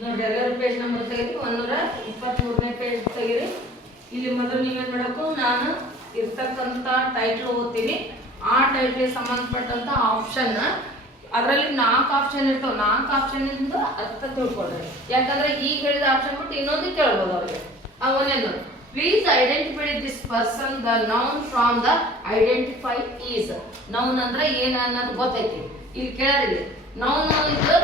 ನೋಡ್ರಿ ಎಲ್ಲರೂ page number ತೆಗೀರಿ 123ನೇ ಪೇಜ್ ತೆಗೀರಿ. ಇಲ್ಲಿ ಮೊದಲು ನೀವೇನ್ ಮಾಡಬೇಕು, ನಾನು ಇರ್ತಕ್ಕಂಥ ಟೈಟ್ಲ್ ಓದ್ತೀನಿ. ಆ ಟೈಟ್ಲಿಗೆ ಸಂಬಂಧಪಟ್ಟಂತ ಆಪ್ಷನ್, ಅದರಲ್ಲಿ 4 ಆಪ್ಷನ್ ಇರ್ತಾವ. 4 ಆಪ್ಷನ್ ಇಂದ ಅರ್ಥ ತಿಳ್ಕೊಳ್ರಿ. ಯಾಕಂದ್ರೆ ಈಗ ಹೇಳಿದ ಆಪ್ಷನ್ ಬಿಟ್ಟು ಇನ್ನೊಂದು ಕೇಳ್ಬೋದು ಅವ್ರಿಗೆ. ಅವನೇನು, please identify this person the noun from the identify is. Noun ಅಂದ್ರೆ ಏನ ಅನ್ನೋದು ಗೊತ್ತೈತಿ. ಇಲ್ಲಿ ಕೇಳಿರಿ, ನೌನ್ ಇದು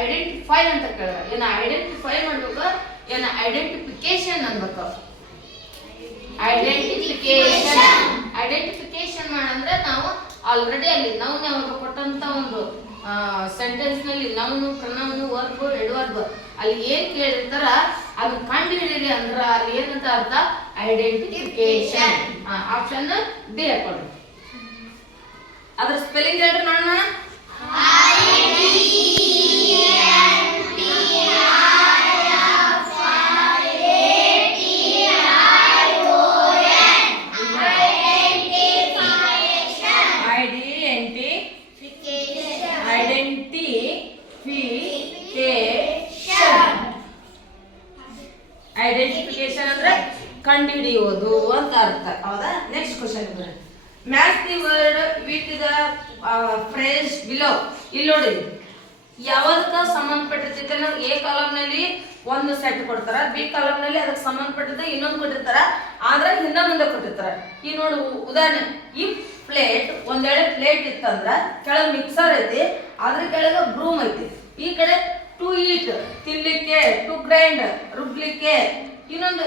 ಐಡೆಂಟಿಫೈ ಅಂತ ಕೇಳಿದ್ರೆ ಏನ ಐಡೆಂಟಿಫೈ ಮಾಡ್ಬೇಕು, ಏನ ಐಡೆಂಟಿಫಿಕೇಶನ್ ಅನ್ಬೇಕು. ಐಡೆಂಟಿಫಿಕೇಶನ್ ಮಾಡಂದ್ರೆ ನಾವು ಆಲ್ರೆಡಿ ಅಲ್ಲಿ ನೌನ್ ಯಾವಾಗ ಕೊಟ್ಟಂತ ಒಂದು ಸೆಂಟೆನ್ಸ್ ನಲ್ಲಿ ನೌನು, ಪ್ರನೌನು, ವರ್ಬ್, ಎಡ್ವರ್ಬ್ ಅಲ್ಲಿ ಏನ್ ಕೇಳಿರ್ತಾರ ಅದು ಕಂಡು ಹಿಡಿರಿ ಅಂದ್ರ ಅಲ್ಲಿ ಏನಂತ ಅರ್ಥ, ಐಡೆಂಟಿಫಿಕೇಶನ್. ಆಪ್ಷನ್ ಡಿ ಹಾಕೊಳ್ಳಿ. ಅದ್ರ ಸ್ಪೆಲ್ಲಿಂಗ್ ಹೇಳ್ರಿ ನೋಡೋಣ. ಐಡೆಂಟಿಫಿಕೇಶನ್ ಅಂದ್ರೆ ಕಂಡುಹಿಡಿಯುವುದು ಅಂತ ಅರ್ಥ. ಹೌದಾ? ನೆಕ್ಸ್ಟ್ ಕ್ವಶನ್ ಇದೆ. Match the word with the phrase below. ಇಲ್ಲಿ ನೋಡಿ ಯಾವದಕ್ಕ ಸಂಬಂಧಪಟ್ಟಿರ್ತೈತೆ. ಎ ಕಾಲಮ್ ನಲ್ಲಿ ಒಂದು ಸೆಟ್ ಕೊಡ್ತಾರ, ಬಿ ಕಾಲಮ್ ನಲ್ಲಿ ಅದಕ್ಕೆ ಸಂಬಂಧಪಟ್ಟಿದ್ದ ಇನ್ನೊಂದು ಕೊಟ್ಟಿರ್ತಾರ, ಆದ್ರೆ ಹಿಂದ ಮುಂದೆ ಕೊಟ್ಟಿರ್ತಾರ. ಈ ನೋಡು ಉದಾಹರಣೆ, ಈ ಪ್ಲೇಟ್ ಒಂದೆರಡು ಪ್ಲೇಟ್ ಇತ್ತಂದ್ರ ಕೆಳಗೆ ಮಿಕ್ಸರ್ ಐತಿ, ಅದ್ರ ಕೆಳಗೆ ಬ್ರೂಮ್ ಐತಿ. ಈ ಕಡೆ ಟು ಈಟ್ ತಿನ್ಲಿಕ್ಕೆ, ಟು ಗ್ರೈಂಡ್ ರುಬ್ಲಿಕ್ಕೆ, ಇನ್ನೊಂದು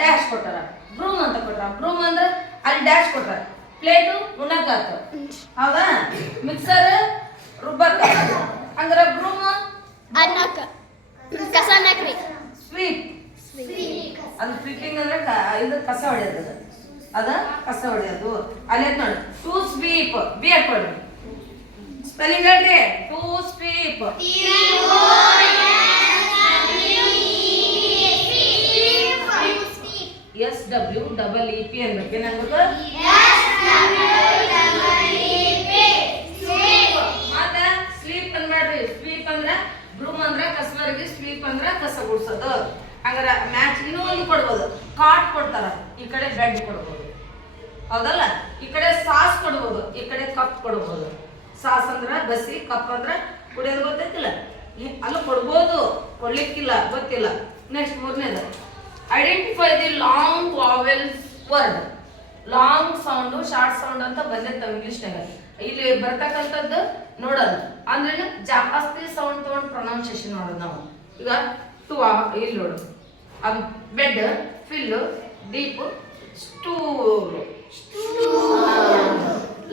ಡ್ಯಾಶ್ ಕೊಟ್ಟಾರ, ಬ್ರೂಮ್ ಅಂತ ಕೊಟ್ಟಾರ. ಬ್ರೂಮ್ ಅಂದ್ರೆ ಅಲ್ಲಿ ಡ್ಯಾಶ್ ಕೊಟ್ಟಾರ. ಪ್ಲೇಟು ಉಣ್ಣಕ್ಕ, ಹೌದಾ? ಮಿಕ್ಸರ್ ರುಬ್ಬಕ್ಕ, ಅಂದ್ರೆ ಬ್ರೂಮ್ ಅನ್ನಕ್ಕ, ಕಸ ನಾಕ್ರಿ, ಸ್ವೀಪ್ ಅದು ಸ್ವೀಪಿಂಗ್ ಅಂದ್ರೆ ಇದು ಕಸ ಹೊಡೆಯೋದು, ಅದ ಕಸ ಹೊಡೆಯೋದು. ಅಲ್ಲಿ ನೋಡಿ ಟು ಸ್ವೀಪ್, ಬಿ ಹಾಕೊಳ್ಳಿ. ಸ್ಪೆಲ್ಲಿಂಗ್ ಹೇಳ್ರಿ, ಟು ಸ್ವೀಪ್. SWEEP ಅನ್ಬೇಕು. ಏನಾಗ್ಬೇಕು? ಮತ್ತೆ ಸ್ಲೀಪ್ ಅನ್ಬೇಡ್ರಿ. ಸ್ವೀಪ್ ಅಂದ್ರ ಬ್ರೂಮ್ ಅಂದ್ರ ಕಸವರಿಗೆ, ಸ್ವೀಪ್ ಅಂದ್ರ ಕಸ ಗುಡ್ಸೋದು. ಹಂಗಾರ ಮ್ಯಾಚ್ ಇನ್ನೂ ಒಂದು ಕೊಡ್ಬೋದು. ಕಾಟ್ ಕೊಡ್ತಾರ, ಈ ಕಡೆ ಬೆಡ್ ಕೊಡ್ಬೋದು, ಹೌದಲ್ಲ? ಈ ಕಡೆ ಸಾಸ್ ಕೊಡ್ಬೋದು, ಈ ಕಡೆ ಕಪ್ ಕೊಡ್ಬೋದು. ಸಾಸ್ ಅಂದ್ರ ಬಸಿ, ಕಪ್ ಅಂದ್ರ ಕುಡಿಯೋದು, ಗೊತ್ತೈತಿಲ್ಲ? ಅಲ್ಲೂ ಕೊಡ್ಬೋದು, ಕೊಡ್ಲಿಕ್ಕಿಲ್ಲ, ಗೊತ್ತಿಲ್ಲ. ನೆಕ್ಸ್ಟ್ 3ನೇದು, identify the long vowels word. Long sound, short sound ಅಂತ ಬಂದಿರ್ತಾವ ಇಂಗ್ಲಿಷ್ನಾಗ. ಇಲ್ಲಿ ಬರ್ತಕ್ಕಂಥದ್ದು ನೋಡೋದು ಅಂದ್ರೆ ಜಾಸ್ತಿ ಸೌಂಡ್ ತಗೊಂಡು ಪ್ರೊನೌನ್ಸಿಯೇಷನ್ ಮಾಡೋದು ನಾವು. ಈಗ ಟು, ಇಲ್ಲಿ ನೋಡು, ಅದು bed, fill, deep, stool.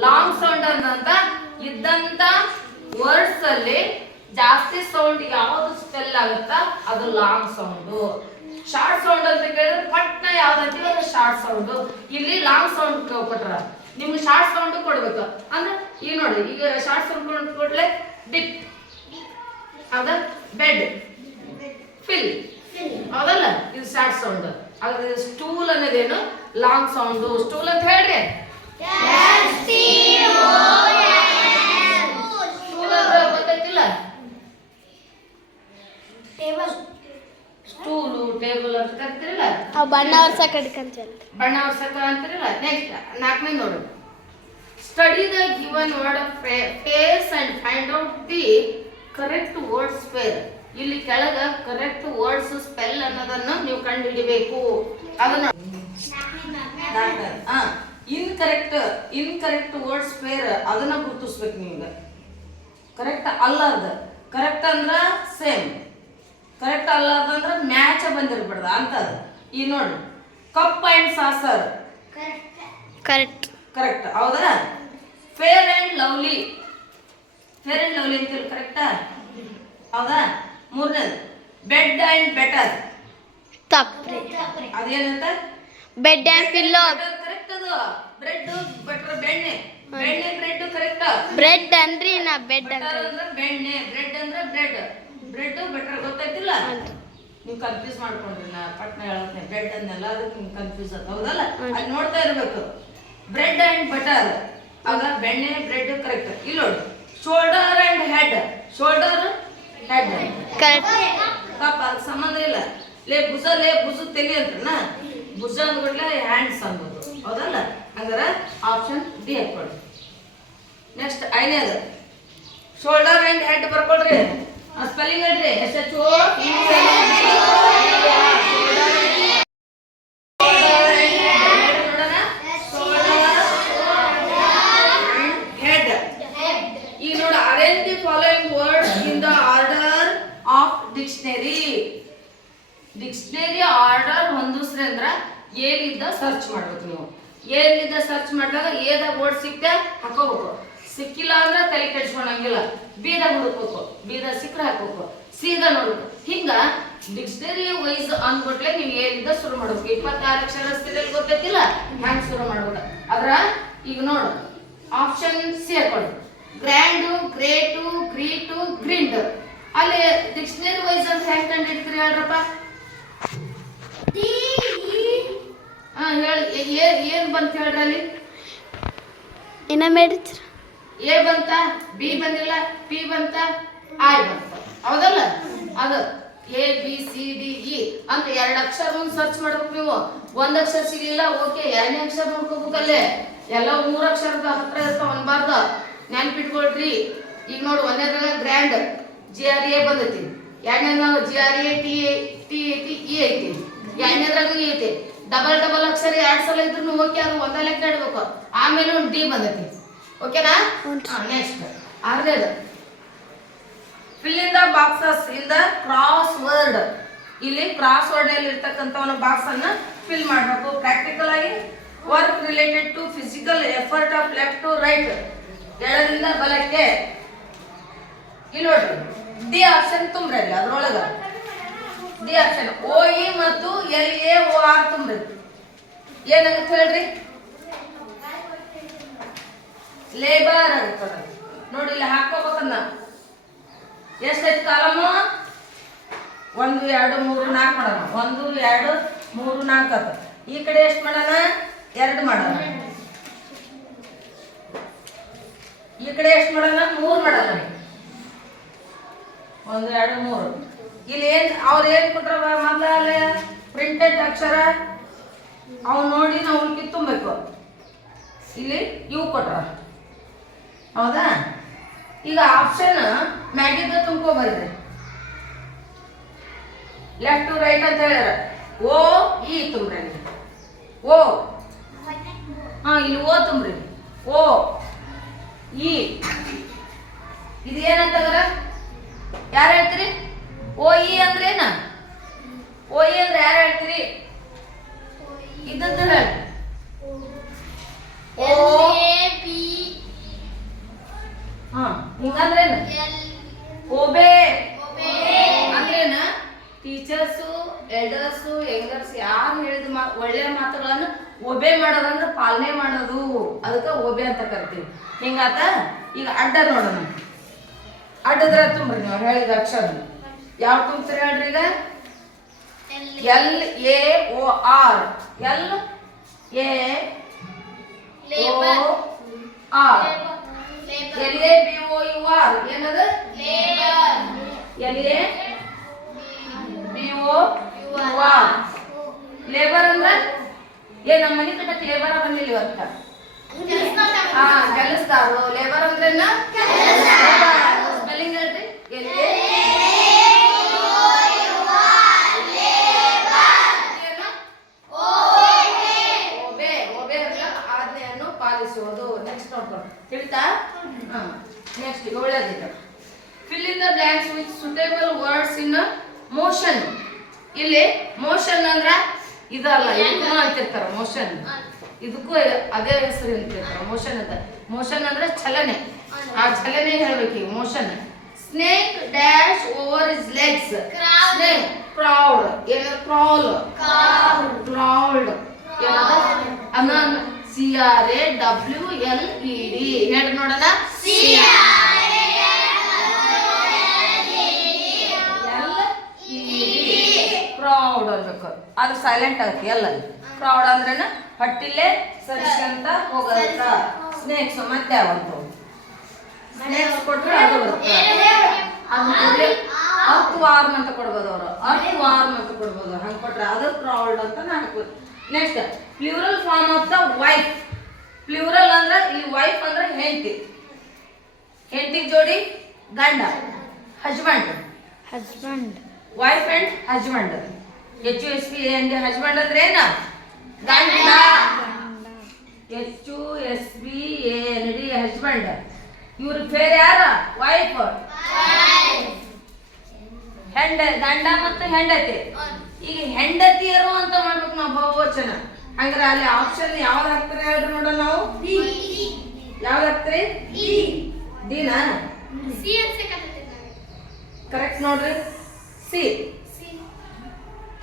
Long sound ಅಂತ ಇದ್ದಂತ ವರ್ಡ್ಸ್ ಅಲ್ಲಿ ಜಾಸ್ತಿ ಸೌಂಡ್ ಯಾವ್ದು ಸ್ಪೆಲ್ ಆಗುತ್ತಾ ಅದು ಲಾಂಗ್ ಸೌಂಡ್. ಶಾರ್ಟ್ ಸೌಂಡ್ ಅಂತ ಕೇಳಿದ್ರೆ ಪಟ್ನ ಯಾವ್ದಂತೀವಿ ಅದು ಶಾರ್ಟ್ ಸೌಂಡ್. ಇಲ್ಲಿ ಲಾಂಗ್ ಸೌಂಡ್ ಕೊಟ್ಟಾರ, ನಿಮ್ಗೆ ಶಾರ್ಟ್ ಸೌಂಡ್ ಕೊಡ್ಬೇಕು ಅಂದ್ರೆ ಈಗ ನೋಡಿ, ಈಗ ಶಾರ್ಟ್ ಸೌಂಡ್ ಕೊಡ್ಲೆ ಡಿಪ್, ಹೌದಾ? ಬೆಡ್, ಫಿಲ್, ಹೌದಲ್ಲ? ಇದು ಶಾರ್ಟ್ ಸೌಂಡ್. ಹಾಗಾದ್ರೆ ಸ್ಟೂಲ್ ಅನ್ನೋದೇನು ಲಾಂಗ್ ಸೌಂಡ್. ಸ್ಟೂಲ್ ಅಂತ ಹೇಳ್ರಿ. ಸ್ಟೂಲ್ ಅಂದ್ರೆ ಗೊತ್ತೈತಿಲ್ಲ? ಸ್ಟೂಲು, ಟೇಬಲ್ ಅಂತ ಕರಿತಿರಲ್ಲ, ಬಣ್ಣ ವರ್ಷಕ ಬಣ್ಣ ವರ್ಷಕ ಅಂತಿರಲ್ಲ. ನೆಕ್ಸ್ಟ್ 4ನೇ ನೋಡು, study the given word phase and find out the correct word spell. ಇಲ್ಲಿ ಕೆಳಗ ಕರೆಕ್ಟ್ ವರ್ಡ್ಸ್ ಸ್ಪೆಲ್ ಅನ್ನೋದನ್ನು ನೀವು ಕಂಡು ಹಿಡಿಬೇಕು. ಅದನ್ನ ಇನ್ಕರೆಕ್ಟ್ ವರ್ಡ್ ಸ್ಪೇರ್ ಅದನ್ನ ಗುರುತಿಸ್ಬೇಕು ನಿಮ್ಗೆ. ಕರೆಕ್ಟ್ ಅಲ್ಲದ, ಕರೆಕ್ಟ್ ಅಂದ್ರ ಸೇಮ್, ಕರೆಕ್ಟ್ ಅಲ್ಲದ ಅಂದ್ರ ಮ್ಯಾಚ್ ಬಂದಿರ್ಬಾರ್ದು ಅಂತದ. ಈ ನೋಡಿ, cup and saucer correct, correct, ಹೌದಾ? Fair and lovely, fair and lovely ಅಂತೀವಿ, ಕರೆಕ್ಟಾ? ಹೌದಾ? 3ನೇದು, ಬೆಡ್ ಅಂಡ್ ಬೆಟರ್. ತಪ್ಪ್ರಿ. ಅದೇನಂತ? Bed and pillow. ಕರೆಕ್ಟ್ ಅದು. ಬ್ರೆಡ್, ಬಟರ್, ಬೆಣ್ಣೆ, ಬೆಣ್ಣೆ, ಬ್ರೆಡ್, ಕರೆಕ್ಟ್. ಬ್ರೆಡ್ ಅಂದ್ರಿ ನಾ ಬೆಡ್ ಅಂತ. ಬೆಣ್ಣೆ, ಬ್ರೆಡ್ ಅಂದ್ರೆ ಬ್ರೆಡ್, ಬ್ರೆಡ್ ಬಟರ್ ಗೊತ್ತಾಯ್ತಿಲ್ಲ? ನೀವು ಕನ್ಫ್ಯೂಸ್ ಮಾಡ್ಕೊಂಡ್ರಿ, ನಾ ಪಟ್ನ ಹೇಳತ್ನೆ. ಬ್ರೆಡ್ ಅನ್ನೆಲ್ಲ ಅದಕ್ಕೆ ನಿಮ್ಗೆ ಕನ್ಫ್ಯೂಸ್ ಆಯ್ತು, ಹೌದಲ್ಲ? ಅಲ್ಲಿ ನೋಡ್ತಾ ಇರ್ಬೇಕು. ಬ್ರೆಡ್ ಅಂಡ್ ಬಟರ್, ಆಗ ಬೆಣ್ಣೆ, ಬ್ರೆಡ್, ಕರೆಕ್ಟ್. ಇಲ್ಲಿ ನೋಡಿ, shoulder and head. Shoulder, head, correct. Cup ಅದಕ್ಕೆ ಸಂಬಂಧ ಇಲ್ಲ. ಲೇ ಭುಜ ತೆಲಿ ಅಂತನ ಭುಜ ಅಂದ್ಬಿಡ್ಲೆ ಹ್ಯಾಂಡ್ಸ್ ಅಂಬೋದು ಹೌದಲ್ಲ. ಹಂಗಾರೆ ಆಪ್ಷನ್ ಡಿ ಹಾಕೊಳ್ಳಿ. ನೆಕ್ಸ್ಟ್ ಐದನೇದು ಶೋಲ್ಡರ್ ಆ್ಯಂಡ್ ಹೆಡ್ ಬರ್ಕೊಳ್ರಿ. ಸ್ಪೆಲ್ಲಿಂಗ್ ಹೇಳ್ರಿ. SHO head. ಈಗ ನೋಡಿ arrange the following words in the order of dictionary. Dictionary order ಹೊಂದಿಸ್ರಿ ಅಂದ್ರ ಏನಿದ್ದ ಸರ್ಚ್ ಮಾಡ್ಬೇಕು ನೀವು. ಏನಿದ್ದ ಸರ್ಚ್ ಮಾಡಿದಾಗ ಏದಾಗ ವರ್ಡ್ ಸಿಕ್ತೆ ಹಾಕೋಬೇಕು. ಸಿಕ್ಕಿಲ್ಲ ಅಂದ್ರೆ ತಲೆ ಕೆಡ್ಸ್ಕೊಳಂಗಿಲ್ಲ. ಬೀದಾಗ ಹುಡುಕ್ಬೇಕು. ಬೀದ ಸಿಕ್ಕರೆ ಹಾಕ್ಬೇಕು. ಸೀದಾ ನೋಡ್ಬೇಕು. ಹಿಂಗ ಡಿಕ್ಷನರಿ ವೈಸ್ ಅಂದ್ಬಿಟ್ಲೆ ನೀವು ಏನಿದ್ದ ಶುರು ಮಾಡ್ಬೇಕು. 26 ಅಕ್ಷರ ಸ್ಥಿತಿಯಲ್ಲಿ ಗೊತ್ತೈತಿಲ್ಲ ಹ್ಯಾಂಗ್ ಶುರು ಮಾಡ್ಬೇಕು. ಅದ್ರ ಈಗ ನೋಡು ಆಪ್ಷನ್ ಸಿ ಹಾಕೊಳ್ಳಿ. Grand, great, greet, grind. ಅಲ್ಲಿ ಡಿಕ್ಷನರಿ ವೈಸ್ ಅಂತ ಹೆಂಗ್ ಕಂಡು ಹಿಡ್ತೀರಿ ಹೇಳ್ರಪ್ಪ? ಹೇಳಿ ಏನ್ ಬಂತ ಹೇಳ್ರಿ ಅಲ್ಲಿ? ಇನ್ನೊಮ್ಮೆ ಹೇಳ್ತೀರಾ? ಎ ಬಂತ, ಬಿ ಬಂದಿಲ್ಲ, ಪಿ ಬಂತ, ಐ ಬಂತ ಹೌದಲ್ಲ. ಅದು ABCDE ಅಂತ 2 ಅಕ್ಷರ ಮುಂದೆ ಸರ್ಚ್ ಮಾಡ್ಬೇಕು ನೀವು. 1 ಅಕ್ಷರ ಸಿಗಲಿಲ್ಲ ಓಕೆ, 2ನೇ ಅಕ್ಷರ ನೋಡ್ಕೋಬೇಕಲ್ಲೇ. ಎಲ್ಲ 3 ಅಕ್ಷರದ ಹತ್ರ ಇರ್ತಾವ ಅನ್ಬಾರ್ದ. ನೆನ್ಪಿಟ್ಕೊಳ್ರಿ. ಈಗ ನೋಡು 1ನೇದ್ರಾಗ ಗ್ರ್ಯಾಂಡ್ GRA ಬಂದೈತಿ. 2ನೇದ್ರಾಗ GRATE ಐತಿ. 2ನೇದ್ರಾಗ E ಐತಿ. ಡಬಲ್ ಅಕ್ಷರ 2 ಸಲ ಇದ್ರು ಓಕೆ, ಅದು ಒಂದೇ ಲೆಕ್ಕ ಇಡ್ಬೇಕು. ಆಮೇಲೆ ಒಂದು ಡಿ ಬಂದೈತಿ. ಓಕೆನಾ? ನೆಕ್ಸ್ಟ್ 6ನೇದು fill in the boxes in the crossword. ಇಲ್ಲಿ ಕ್ರಾಸ್ ವರ್ಡ್ ನಲ್ಲಿ ಇರ್ತಕ್ಕಂಥ ಒಂದು ಬಾಕ್ಸ್ ಅನ್ನ ಫಿಲ್ ಮಾಡಬೇಕು. ಪ್ರಾಕ್ಟಿಕಲ್ ಆಗಿ work related to physical effort of left to right, ಎಡದಿಂದ ಬಲಕ್ಕೆ. ಇಲ್ಲಿ ನೋಡ್ರಿ ಡಿ ಆಪ್ಷನ್ ತುಂಬ್ರಿ. ಅದ್ರೊಳಗ ಡಿ ಆಪ್ಷನ್ OE ಮತ್ತು LAOR ತುಂಬ್ರಿ. ಏನಾಗುತ್ತೆ ಹೇಳ್ರಿ? ಲೇಬರ್ ಆಗುತ್ತದೆ ನೋಡಿ. ಇಲ್ಲಿ ಹಾಕೋಬೇಕನ್ನ ಎಷ್ಟೈತಿ ಕಾಲಮು? 1 2 3 4 ಮಾಡೋಣ. 1 2 3 4 ಆತ. ಈ ಕಡೆ ಎಷ್ಟು ಮಾಡೋಣ? 2 ಮಾಡೋಣ. ಈ ಕಡೆ ಎಷ್ಟು ಮಾಡೋಣ? 3 ಮಾಡೋಣ. 1 2 3. ಇಲ್ಲಿ ಅವ್ರು ಏನ್ ಕೊಟ್ರ ಮೊದಲೇ ಪ್ರಿಂಟೆಡ್ ಅಕ್ಷರ ಅವ್ ನೋಡಿ ನಾವು ಕಿತ್ತುಂಬೇಕು. ಇಲ್ಲಿ ಇವು ಕೊಟ್ರ ಹೌದಾ. ಈಗ ಆಪ್ಷನ್ ಮ್ಯಾಗಿದ್ದ ತುಂಬ್ಕೊ ಬರ್ರಿ. ಲೆಫ್ಟ್ ಟು ರೈಟ್ ಅಂತ ಹೇಳ್ಯಾರ. OE ತುಂಬ್ರಿ. ಓ ಇಲ್ಲಿ ಓ ತುಂಬ್ರಿ. OE ಇದು ಏನಂತಂದ್ರ ಯಾರು ಹೇಳ್ತೀರಿ? OE ಅಂದ್ರೆ ಏನ? OE ಅಂದ್ರೆ ಯಾರು ಹೇಳ್ತೀರಿ? ಇದ್ದದ್ದು ಹೇಳಿ. ಹಿಂಗಂದ್ರೇನು? ಓಬೆ ಅಂದ್ರೇನ? ಟೀಚರ್ಸು, ಎಲ್ಡರ್ಸು, ಯಂಗರ್ಸ್ ಯಾರು ಹೇಳಿದ ಒಳ್ಳೆಯ ಮಾತುಗಳನ್ನು ಒಬೆ ಮಾಡೋದಂದ್ರೆ ಪಾಲನೆ ಮಾಡೋದು. ಅದಕ್ಕೆ ಓಬೆ ಅಂತ ಕರಿತೀವಿ. ಹಿಂಗಾತ. ಈಗ ಅಡ್ಡ ನೋಡೋಣ. ಅಡ್ಡದ್ರ ತುಂಬ್ರಿ ನೀವು ಹೇಳಿದ ಅಕ್ಷರ ಯಾವ ತುಂಬ್ತೀರಿ ಹೇಳ್ರಿ? ಈಗ LAOR. LAOR. LABOUR ಏನದ? LABOUR. ಲೇಬರ್ ಅಂದ್ರ ನಮ್ಮ ಮನೆ ಕಟ್ಟಕ್ ಲೇಬರ್ ಬಂದಿಲ್ಲ ಇವತ್ತ. ಕೆಲಸದಾರು. ಲೇಬರ್ ಅಂದ್ರೇನ? ಸ್ಪೆಲ್ಲಿಂಗ್ ಹೇಳ್ರಿ. ಆಜ್ಞೆಯನ್ನು ಪಾಲಿಸುವುದು. ನೆಕ್ಸ್ಟ್ ನೋಡ್ಕೊಂಡು ತಿಳಿತಾ? ನೆಕ್ಸ್ಟ್ 7ನೇದು fill in the blanks with suitable words in motion. ಇಲ್ಲಿ ಮೋಷನ್ ಅಂದ್ರ ಇದಲ್ಲ, ಇದಕ್ಕೂ ಅಂತಿರ್ತಾರ ಮೋಷನ್. ಇದಕ್ಕೂ ಅದೇ ಹೆಸರು ಅಂತಿರ್ತಾರ ಮೋಷನ್ ಅಂತ. ಮೋಷನ್ ಅಂದ್ರೆ ಚಲನೆ. ಆ ಚಲನೆ ಹೇಳ್ಬೇಕು. ಈಗ motion. Snake dash over is legs. Snake crowd. ಏನ? ಕ್ರೌಲ್. ಕ್ರೌಲ್ಡ್. ಅನನ್ CRAWLED. ಹೇಳಿ ನೋಡೋಣ. ಕ್ರೌಡ್ ಅನ್ಬೇಕು. ಅದು ಸೈಲೆಂಟ್ ಆಗುತ್ತೆ. ಎಲ್ಲ ಕ್ರೌಡ್ ಅಂದ್ರೇನ ಹೊಟ್ಟಿಲೆ ಸರಿಸ್ಕೊಂತ ಹೋಗತ್ತ. ಸ್ನೇಕ್ಸ್ ಮತ್ತೆ ಅವಂತವು. ಸ್ನೇಕ್ಸ್ ಕೊಟ್ರೆ ಅದು ಬರುತ್ತೆ. ಅರ್ತ್ ವಾರ್ಮ್ ಅಂತ ಕೊಡ್ಬೋದು ಅವರು, ಅರ್ತ್ ವಾರ್ಮ್ ಅಂತ ಕೊಡ್ಬೋದು. ಹಂಗೆ ಕೊಟ್ರೆ ಅದು ಪ್ರೌಡ್ ಅಂತ ನಾನು ಹಾಕ್ಬೋದು. Next plural form of the wife. Plural ಅಂದ್ರೆ ಇಲ್ಲಿ ವೈಫ್ ಅಂದ್ರೆ ಹೆಂಡತಿ, ಹೆಂಡತಿಗೆ ಜೋಡಿ ಗಂಡ, husband, husband, wife and husband. HUSBAND husband ಅಂದ್ರೆ ಏನ? ಗಂಡ. HUSBAND husband. ಇವ್ರ ಬೇರೆ ಯಾರ? ವೈಫ್. ಗಂಡ ಮತ್ತು ಹೆಂಡತಿ. ಈಗ ಹೆಂಡತಿಯರು ಅಂತ ಮಾಡ್ಬೇಕು ನಾವು ಬಹುವಚನ. ಹಂಗಾರೆ ಅಲ್ಲಿ ಆಪ್ಷನ್ ಯಾವ್ದು ಹಾಕ್ತಾರೆ ಹೇಳ್ರಿ ನೋಡೋಣ ನಾವು. ಯಾವ್ದು ಹಾಕ್ತಾರೆ? ಡಿನಾ? ಕರೆಕ್ಟ್ ನೋಡ್ರಿ. ಸಿ.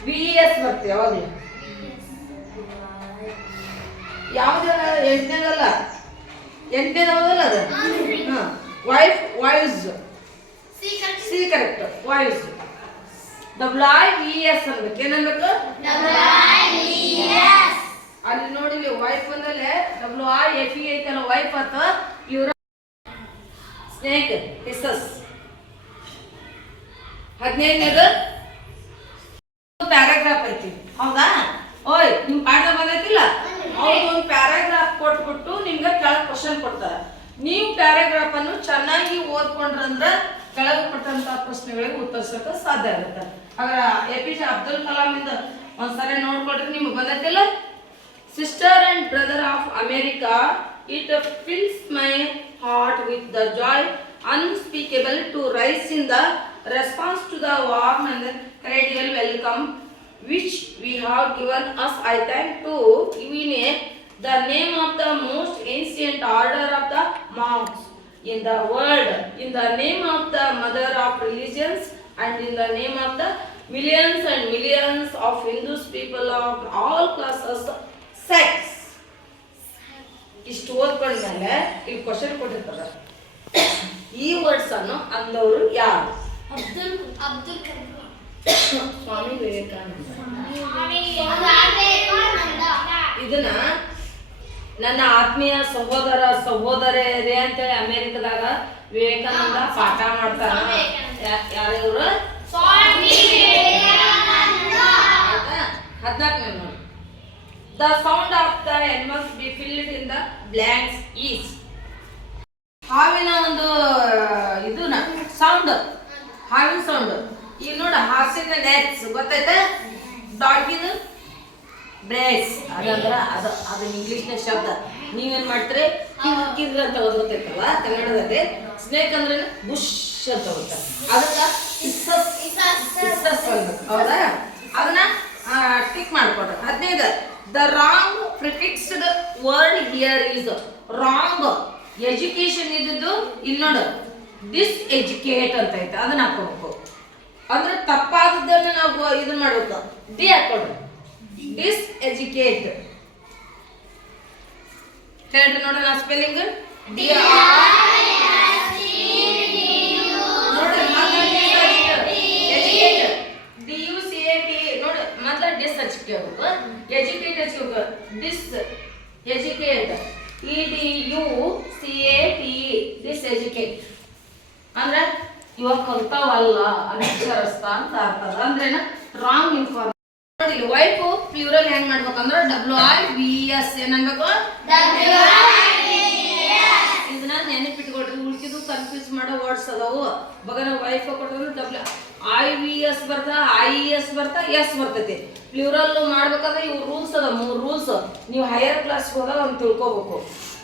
VS ಬರ್ತದೆ ಯಾವಾಗಲೂ. ಯಾವ್ದಲ್ಲ ಎಂಟನೇದಲ್ಲ, ಎಂಟನೇದಲ್ಲ ಅದು. Wife voice. C correct. Voice. WIVS ಅನ್ಬೇಕು. ಏನನ್ಬೇಕು? ಅಲ್ಲಿ ನೋಡಿ ವೈಫ್ ಅಂದಲೆ WIFE ಐತಲ್ಲ ವೈಫ್ ಅಂತ. ಇವ್ರ ಸ್ನೇಕ್ ಹಿಸಸ್. 15ನೇದು ಪ್ಯಾರಾಗ್ರಾಫ್ ಐತಿ. ಹೌದಾ? ಓಯ್ ನಿಮ್ ಪಾಠ ಬಂದೈತಿಲ್ಲ, ಅವ್ರು ಒಂದು ಪ್ಯಾರಾಗ್ರಾಫ್ ಕೊಟ್ಬಿಟ್ಟು ನಿಮ್ಗೆ ಕೆಳಗೆ ಕ್ವಶನ್ ಕೊಡ್ತಾರ. ನೀವು ಪ್ಯಾರಾಗ್ರಾಫ್ ಅನ್ನು ಚೆನ್ನಾಗಿ ಓದ್ಕೊಂಡ್ರಂದ್ರ ಕೆಳಗೆ ಕೊಟ್ಟಂತ ಪ್ರಶ್ನೆಗಳಿಗೆ ಉತ್ತರಿಸಕ್ಕೆ ಸಾಧ್ಯ ಆಗುತ್ತೆ. ಹಾಗಾದ್ರೆ APJ ಅಬ್ದುಲ್ ಕಲಾಂ ಇಂದ ಒಂದ್ಸರಿ ನೋಡ್ಕೊಳ್ರಿ, ನಿಮ್ಗೆ ಬಂದೈತಿಲ್ಲ. Sister and brother of America, it fills my heart with the joy unspeakable to rise in the response to the warm and cordial welcome which we have given us. I thank to even the name of the most ancient order of the monks in the world, in the name of the mother of religions, and in the name of the millions and millions of Hindus people of all classes, sects. ಇಷ್ಟು ಓದ್ಕೊಂಡ್ಮೇಲೆ ಇಲ್ಲಿ question ಕೊಟ್ಟಿರ್ತಾರೆ. ಈ words ಅನ್ನು ಅಂದವರು ಯಾರು? ಸ್ವಾಮಿ ವಿವೇಕಾನಂದ. ಇದನ್ನ ನನ್ನ ಆತ್ಮೀಯ ಸಹೋದರ ಸಹೋದರಿಯರೇ ಅಂತೇಳಿ ಅಮೆರಿಕದಾಗ ವಿವೇಕಾನಂದ ಪಾಠ ಮಾಡ್ತಾರ. ಯಾರಿವ್ರು? 14ನೇ ನೋಡಿ. The sound of the end must be filled in the blanks is. ಹಾವಿನ ಒಂದು ಇದನ್ನ ಸೌಂಡ್, ಹಾವಿನ ಸೌಂಡ್. ಈಗ ನೋಡ ಹಾಸಿನ ನೆಟ್ಸ್ ಗೊತ್ತೈತೆ, ಡಾಗಿನ ಬ್ರೇಸ್. ಅದಂದ್ರ ಅದು ಇಂಗ್ಲಿಷ್ನ ಶಬ್ದ. ನೀವೇನ್ ಮಾಡ್ತೀರಿ? ಕಿರ್ ಅಂತ ಓದ್ಬೇಕೈತಲ್ಲ ಕನ್ನಡದಲ್ಲಿ. ಸ್ನೇಕ್ ಅಂದ್ರೆ ಬುಷ್ ಅಂತ ಓದ್ತ. ಅದಕ್ಕ ಹೌದಾ? ಅದನ್ನ ಟಿಕ್ ಮಾಡ್ಕೊಡ್ರಿ. 15 the wrong prefixed word here is wrong. Education ಇದ್ದು ಇಲ್ಲಿ ನೋಡು ಡಿಸ್ ಎಜುಕೇಟ್ ಅಂತ ಐತೆ, ಅದನ್ನ ಹಾಕೋಬೇಕು. ಅಂದ್ರೆ ತಪ್ಪಾದದ್ದನ್ನ ನಾವು ಇದನ್ನ ಮಾಡ್ಬೇಕು. ಡಿ ಹಾಕೊಡ್ರಿ. ಡಿಸ್ ಎಜುಕೇಟ್ ಹೇಳ್ರಿ ನೋಡೋಣ ಸ್ಪೆಲ್ಲಿಂಗ್. ಎಜುಕೇಟ್ ಹಚ್ಕೋಬೇಕು. ಡಿಸ್ ಎಜುಕೇಟ್. EDUCATE ಡಿಸ್ ಎಜುಕೇಟ್ ಅಂದ್ರೆ ಇವಾಗ ಕಲ್ತಾವಲ್ಲ ಅನಕ್ಷರಸ್ಥ ಅಂತ ಅರ್ಥದ. ಅಂದ್ರೇನ ರಾಂಗ್ ಇನ್ಫಾರ್ಮೇಶನ್. ನೋಡಿ ವೈಫ್ ಪ್ಲೂರಲ್ ಹೆಂಗ್ ಮಾಡ್ಬೇಕಂದ್ರೆ WIVS. ಏನನ್ಬೇಕು? ಇದನ್ನ ನೆನಪಿಟ್ಕೊಡ್ರಿ. ಉಳ್ಕಿದ್ದು ಕನ್ಫ್ಯೂಸ್ ಮಾಡೋ ವರ್ಡ್ಸ್ ಅದಾವು. ಬಗರ ವೈಫ್ ಕೊಟ್ಟಂದ್ರೆ IVS ಬರ್ತಾ, IES ಬರ್ತಾ, ಎಸ್ ಬರ್ತೈತಿ. ಪ್ಲೂರಲ್ ಮಾಡ್ಬೇಕಾದ್ರೆ ಇವು ರೂಲ್ಸ್ ಅದ, 3 ರೂಲ್ಸ್. ನೀವು ಹೈಯರ್ ಕ್ಲಾಸ್ಗೆ ಹೋದಾಗ ಅವ್ನು ತಿಳ್ಕೊಬೇಕು.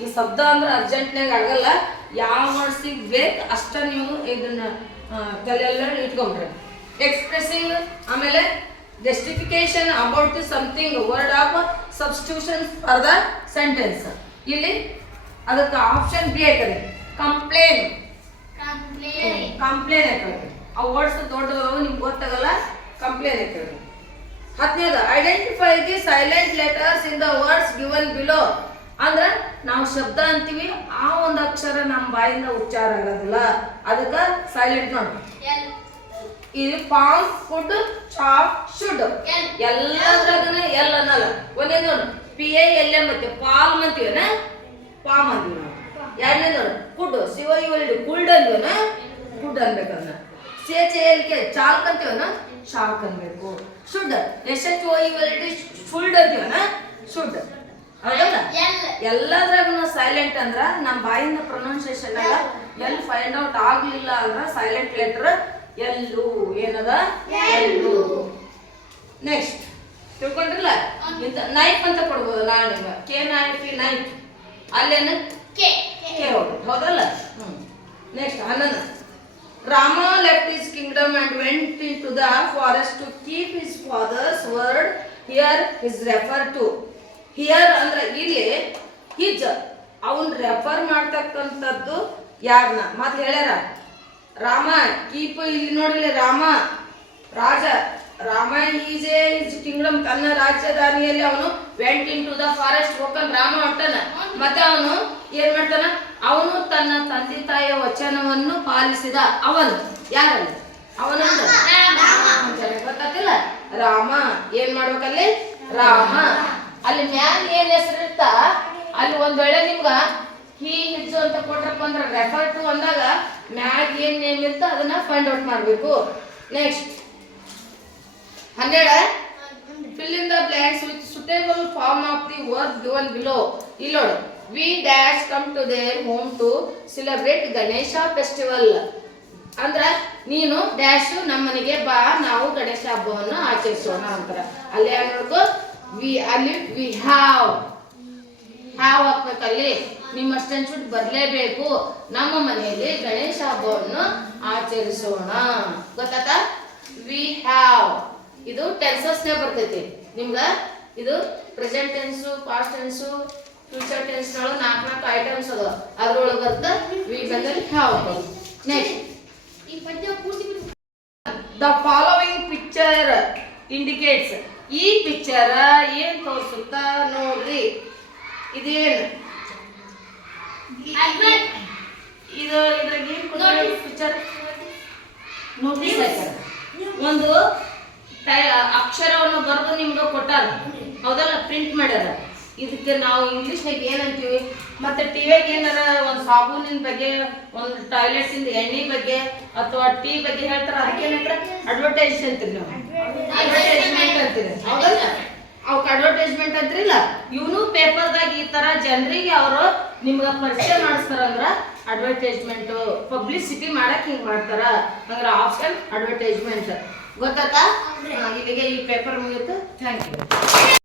ಈ ಶಬ್ದ ಅಂದ್ರೆ ಅರ್ಜೆಂಟ್ನಾಗ ಆಗಲ್ಲ. ಯಾವ ವರ್ಡ್ಸಿಗೆ ಬೇಕು ಅಷ್ಟ ನೀವು ಇದನ್ನ ತಲೆಯೆಲ್ಲ ಇಟ್ಕೊಂಡ್ರಿ. ಎಕ್ಸ್ಪ್ರೆಸಿಂಗ್, ಆಮೇಲೆ justification about the something, word of substitution for the sentence. ಇಲ್ಲಿ ಅದಕ್ಕೆ ಆಪ್ಷನ್ ಬಿ ಐತದೆ. ಕಂಪ್ಲೇನ್ ಐತದೆ. ಆ ವರ್ಡ್ಸ್ ದೊಡ್ಡದವು ನಿಮ್ಗೆ ಗೊತ್ತಾಗಲ್ಲ. ಕಂಪ್ಲೇನ್ ಐತದೆ. 15 identify the silent letters in the words given below. ಅಂದ್ರೆ ನಾವು ಶಬ್ದ ಅಂತೀವಿ, ಆ ಒಂದು ಅಕ್ಷರ ನಮ್ಮ ಬಾಯಿಂದ ಉಚ್ಚಾರ ಆಗೋದಿಲ್ಲ, ಅದಕ್ಕೆ ಸೈಲೆಂಟ್ ನೋಡಿ. ಇದು ಪಾಮ್, ಫುಡ್, ಚಾಪ್, ಶುಡ್ ಎಲ್ಲದ್ರಾಗನ ಎಲ್ ಅನ್ನಲ್ಲ. ಒಂದೇ ನೋಡು PILM ಮತ್ತೆ ಪಾಲ್ಮ್ ಅಂತೀವನ, ಪಾಮ್ ಅಂತೀವಿ ನಾವು. ಎರಡನೇ ನೋಡು ಕುಡ್, ಶಿವ ಇವರು ಕುಲ್ಡ್ ಅಂತೀವನ, ಕುಡ್ ಅನ್ಬೇಕನ್ನ. CHALK ಚಾಲ್ಕ್ ಅಂತೀವನ ಶಾಕ್ ಅನ್ಬೇಕು. ಶುಡ್ SHOULD ಶುಲ್ಡ್ ಅಂತೀವನ ಶುಡ್. ಹೌದಲ್ಲ ಎಲ್ಲದ್ರಾಗೂ ಸೈಲೆಂಟ್ ಅಂದ್ರ ನಮ್ಮ ಬಾಯಿಂದ ಪ್ರೊನೌನ್ಸಿಯೇಷನ್ ಅಲ್ಲ. ಎಲ್ಲಿ ಫೈಂಡ್ ಔಟ್ ಆಗ್ಲಿಲ್ಲ ಅಂದ್ರ ಸೈಲೆಂಟ್ ಲೆಟರ್ ಎಲ್ಲು ಏನದ ಎಲ್ಲು. ನೆಕ್ಸ್ಟ್ ತಿಳ್ಕೊಂಡ್ರಲ್ಲ ಇಂತ ನೈಫ್ ಅಂತ ಕೊಡ್ಬೋದು. ನಾನು ನಿಮ್ಗೆ KNIFE ನೈಫ್ ಅಲ್ಲೇನು ಕೆ ಹೌದಲ್ಲ. Next 11 Rama left his kingdom and went into the forest to keep his father's word. Here his refer to. Here ಅಂದ್ರೆ ಇಲ್ಲಿ ಹಿಜ್ ಅವನ್ ರೆಫರ್ ಮಾಡ್ತಕ್ಕಂಥದ್ದು ಯಾರನ್ನ ಮತ್ತೆ ಹೇಳ್ಯಾರ. ರಾಮ ಕೀಪ್ ಇಲ್ಲಿ ನೋಡಿಲ್ಲ ರಾಮ ರಾಜ. ರಾಮ ಈಸ್ ಕಿಂಗ್ಡಮ್ ತನ್ನ ರಾಜಧಾನಿಯಲ್ಲಿ ಅವನು went into the forest ಹೋಗನ್ ರಾಮ ಹೊಂಟನ. ಮತ್ತೆ ಅವನು ಏನ್ ಮಾಡ್ತಾನ, ಅವನು ತನ್ನ ತಂದೆ ತಾಯಿಯ ವಚನವನ್ನು ಪಾಲಿಸಿದ. ಅವನು ಯಾರಲ್ಲಿ ಅವನು ಗೊತ್ತಿಲ್ಲ. ರಾಮ ಏನ್ ಮಾಡ್ಬೇಕಲ್ಲಿ ರಾಮ. ಅಲ್ಲಿ ಮ್ಯಾಲ ಏನ್ ಹೆಸರಿರ್ತ ಅಲ್ಲಿ ಒಂದ್ ವೇಳೆ ನಿಮ್ಗ ಹಿ ಹಿಡ್ಸು ಅಂತ ಕೊಟ್ರಪ್ಪ ಅಂದ್ರೆ ರೆಫರ್ ಟು ಅಂದಾಗ ಮ್ಯಾಗ ಏನ್ ನೇಮ್ ಇರ್ತ ಅದನ್ನ ಫೈಂಡ್ ಔಟ್ ಮಾಡ್ಬೇಕು. Next 12 fill in the blanks with suitable form of the word given below. ಇಲ್ಲಿ ನೋಡು we dash come to their home to celebrate Ganesha festival. ಅಂದ್ರ ನೀನು ಡ್ಯಾಶ್ ನಮ್ಮನೆಗೆ ಬಾ ನಾವು ಗಣೇಶ ಹಬ್ಬವನ್ನು ಆಚರಿಸೋಣ ಅಂತಾರ. ಅಲ್ಲಿ ಏನ್ ನೋಡ್ಕೋ ಅಲ್ಲಿ ವಿ ಹ್ಯಾವ್ ಹಾಕ್ಬೇಕಲ್ಲಿ. ನಿಮ್ಮ ಅಷ್ಟೆನ್ಶುಡ್ ಬರಲೇಬೇಕು. ನಮ್ಮ ಮನೆಯಲ್ಲಿ ಗಣೇಶ ಹಬ್ಬವನ್ನು ಆಚರಿಸೋಣ. ಗೊತ್ತಾತ ವಿ ಹ್ಯಾವ್ ಇದು ಟೆನ್ಸಸ್ನೇ ಬರ್ತೈತಿ ನಿಮ್ಗ. ಇದು present tens past tens future tense ನೊಳಗೆ 4 ಐಟಮ್ಸ್ ಅದ. ಅದ್ರೊಳಗೆ ಬರ್ತ ವಿ ಬಂದಲ್ಲಿ have. Next the following picture indicates. ಈ ಪಿಕ್ಚರ್ ಏನ್ ತೋರಿಸುತ್ತಾ ನೋಡ್ರಿ. ಇದೇನು ಇದು ಇದ್ರಾಗ ಏನ್ ಪಿಕ್ಚರ್ ನೋಟಿಸ್ ಹಾಕ್ಯಾರ. ಒಂದು ಅಕ್ಷರವನ್ನು ಬರೆದು ನಿಮ್ಗೆ ಕೊಟ್ಟಾರ ಹೌದಲ್ಲ, ಪ್ರಿಂಟ್ ಮಾಡ್ಯಾರ. ಇದಕ್ಕೆ ನಾವು ಇಂಗ್ಲಿಷ್ನಾಗ ಏನಂತೀವಿ, ಮತ್ತೆ ಟಿವಿಯಾಗ ಏನಾರ ಒಂದು ಸಾಬೂನಿನ ಬಗ್ಗೆ ಒಂದು ಟಾಯ್ಲೆಟ್ಸ್ ಇಂದ ಎಣ್ಣೆ ಬಗ್ಗೆ ಅಥವಾ ಟೀ ಬಗ್ಗೆ ಹೇಳ್ತಾರ. ಅದಕ್ಕೆ ಏನಂತಾರ ಅಡ್ವರ್ಟೈಸ್ ಅಂತೀರಿ ನಾವು. ಅಡ್ವರ್ಟೈಸ್ಮೆಂಟ್ ಅಂತೀರಿ ಹೌದಲ್ಲ. ಅವಕ್ಕೆ ಅಡ್ವರ್ಟೈಸ್ಮೆಂಟ್ ಅಂತೀರಿಲ್ಲ. ಇವನು ಪೇಪರ್ದಾಗ ಈ ತರ ಜನರಿಗೆ ಅವರು ನಿಮ್ಗೆ ಪರಿಚಯ ಮಾಡಿಸ್ತಾರಂದ್ರ ಅಡ್ವರ್ಟೈಸ್ಮೆಂಟ್. ಪಬ್ಲಿಸಿಟಿ ಮಾಡಕ್ ಹಿಂಗ್ ಮಾಡ್ತಾರ ಅಂದ್ರೆ ಆಪ್ಷನ್ ಅಡ್ವರ್ಟೈಸ್ಮೆಂಟ್. ಗೊತ್ತಾತಾ? ಇಲ್ಲಿಗೆ ಈ ಪೇಪರ್ ಮುಗಿಯುತ್ತೆ. Thank you.